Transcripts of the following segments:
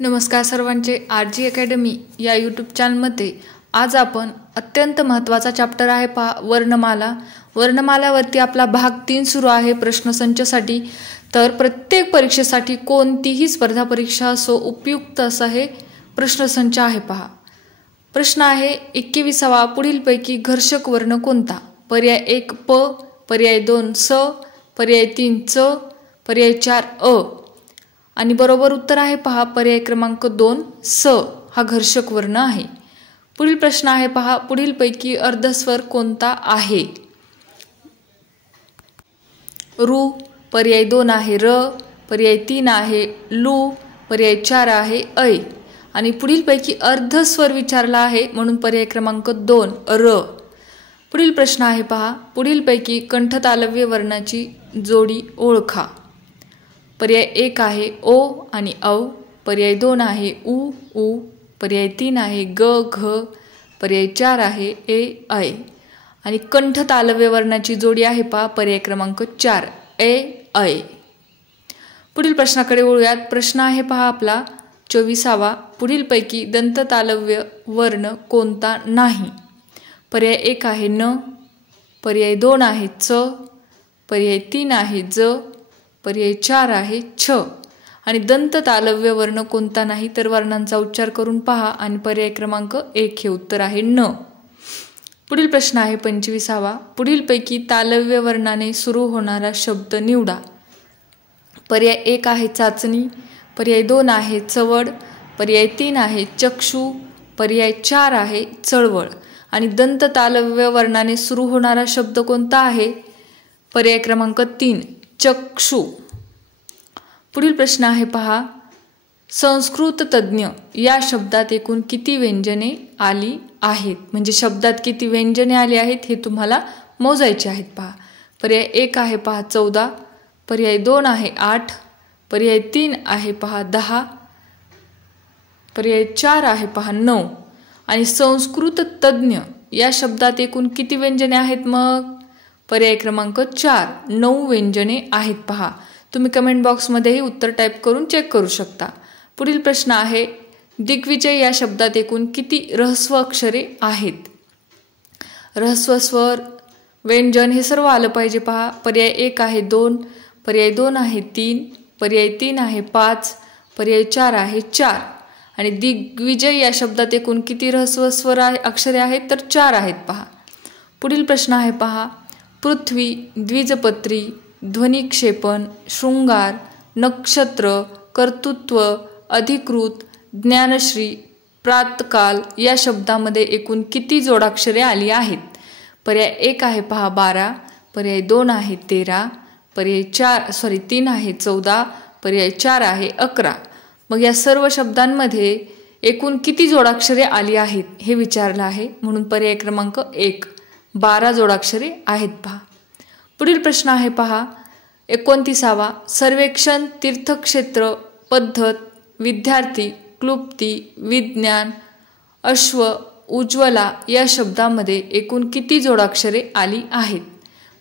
नमस्कार सर्वांचे RG academy या यूट्यूब चॅनलमध्ये आज आपण अत्यंत महत्त्वाचा चॅप्टर आहे पहा वर्णमाला। वर्णमालावरती आपला भाग 3 सुरू आहे प्रश्नसंचासाठी। तर प्रत्येक परीक्षेसाठी कोणतीही स्पर्धा परीक्षा असो उपयुक्त असा हे प्रश्नसंच आहे पहा। प्रश्न आहे 21वा पुढीलपैकी घर्षक वर्ण कोणता? पर्याय 1 प, पर्याय 2 स, पर्याय 3 च, पर्याय 4 अ आणि बरोबर उत्तर आहे पहा पर्याय क्रमांक 2 स हा घर्षक वर्ण आहे। पुढील प्रश्न आहे पहा पुढीलपैकी अर्धस्वर कोणता आहे? रु, पर्याय 2 आहे र, पर्याय 3 आहे लू, पर्याय 4 आहे ऐ आणि पुढीलपैकी अर्धस्वर विचारला आहे म्हणून पर्याय क्रमांक 2 र। पुढील प्रश्न आहे पहा पुढीलपैकी कंठतालव्य वर्णाची जोडी ओळखा। पर्याय 1 आहे ओ आणि औ, पर्याय 2 आहे उ उ, पर्याय 3 आहे ग घ, पर्याय 4 आहे ए ऐ आणि कंठतालव्य वर्णाची जोडी आहे पहा पर्याय क्रमांक 4 ए ऐ। पुढील प्रश्नाकडे वळूयात। प्रश्न आहे पहा आपला 24वा पुढीलपैकी दंततालव्य वर्ण कोणता नाही? पर्याय 1 आहे न, पर्याय 2 आहे च, पर्याय 3 आहे ज, पर्याय 4 आहे छ आणि दंततालव्य वर्ण कोणता नाही तर वर्णांचा उच्चार करून पहा आणि पर्याय क्रमांक 1 हे उत्तर आहे न। पुढील प्रश्न आहे 25वा पुढीलपैकी तालव्य वर्णाने सुरू होणारा शब्द निवडा। पर्याय 1 आहे चाचणी, पर्याय 2 आहे चवड, पर्याय 3 आहे चक्षु, पर्याय 4 आहे चळवळ आणि दंततालव्य वर्णाने सुरू होणारा शब्द कोणता आहे? पर्याय क्रमांक 3 चक्षु। पुढील प्रश्न आहे पहा संस्कृत तज्ञ या शब्दात एकूण किती व्यंजने आली आहेत? म्हणजे शब्दात किती व्यंजने आली आहेत हे तुम्हाला मोजायचे आहेत पहा। पर्याय 1 आहे पहा 14, पर्याय 2 आहे 8, पर्याय 3 आहे पहा 10, पर्याय 4 आहे पहा 9 आणि संस्कृत तज्ञ या शब्दात एकूण किती व्यंजने आहेत मग? पर्याय क्रमांक 4 9 व्यंजने आहेत पहा। तुम्ही कमेंट बॉक्समध्येही उत्तर टाईप करून चेक करू शकता। पुढील प्रश्न आहे दिग्विजय या शब्दात एकूण किती ऱ्हस्व अक्षरे आहेत? ऱ्हस्व स्वर व्यंजन हे सर्व आलं पाहिजे पहा। पर्याय 1 आहे 2, पर्याय 2 आहे 3, पर्याय 3 आहे 5, पर्याय 4 आहे 4 आणि दिग्विजय या शब्दात एकूण किती ऱ्हस्व स्वर अक्षरे आहेत तर 4 आहेत पहा। पुढील प्रश्न आहे पहा पृथ्वी, द्विजपत्री, ध्वनिक्षेपण, शृंगार, नक्षत्र, कर्तृत्व, अधिकृत, ज्ञानश्री, प्रातकाल या शब्दामध्ये एकूण किती जोडाक्षरे आली आहेत? पर्याय 1 आहे पहा 12, पर्याय 2 आहे 13, पर्याय 3 आहे 14, पर्याय 4 आहे 11। मग या सर्व शब्दांमध्ये एकूण किती जोडाक्षरे आली आहेत हे विचारलं आहे म्हणून पर्याय क्रमांक 1 12 जोडाक्षरे आहेत पहा। पुढील प्रश्न आहे पहा 29वा सर्वेक्षण, तीर्थक्षेत्र, पद्धत, विद्यार्थी, क्लुप्ती, विज्ञान, अश्व, उज्ज्वला या शब्दामध्ये एकूण किती जोडाक्षरे आली आहेत?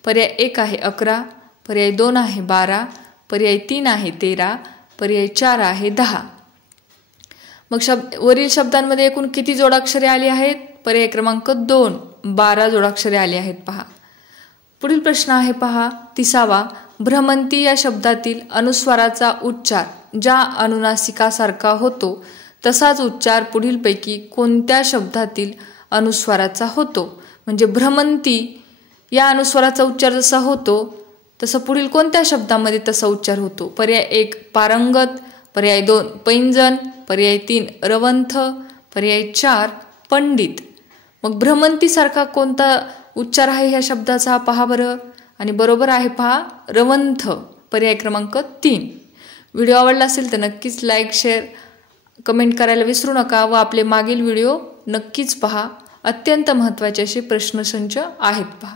पर्याय 1 आहे 11, पर्याय 2 आहे 12, पर्याय 3 आहे 13, पर्याय 4 आहे 10। मग वरील शब्दांमध्ये एकूण किती जोडाक्षरे आली आहेत? पर्याय क्रमांक 2 12 जोडाक्षरे आली आहेत पहा। पुढील प्रश्न आहे पहा 30वा भ्रमंती या शब्दातील अनुस्वाराचा उच्चार ज्या अनुनासिकासारखा होतो तसाच उच्चार पुढीलपैकी कोणत्या शब्दातील अनुस्वाराचा होतो? म्हणजे भ्रमंती या अनुस्वाराचा उच्चार जसा होतो तसं पुढील कोणत्या शब्दामध्ये तसा उच्चार होतो? पर्याय 1 पारंगत, पर्याय 2 पैंजण, पर्याय 3 रवंथ, पर्याय 4 पंडित। मग भ्रमंतीसारखा कोणता उच्चार आहे ह्या शब्दाचा पहा बरं आणि बरोबर आहे पहा रवंथ पर्याय क्रमांक 3। व्हिडिओ आवडला असेल तर नक्कीच लाईक शेअर कमेंट करायला विसरू नका व आपले मागील व्हिडिओ नक्कीच पहा। अत्यंत महत्त्वाचे असे प्रश्नसंच आहेत पहा।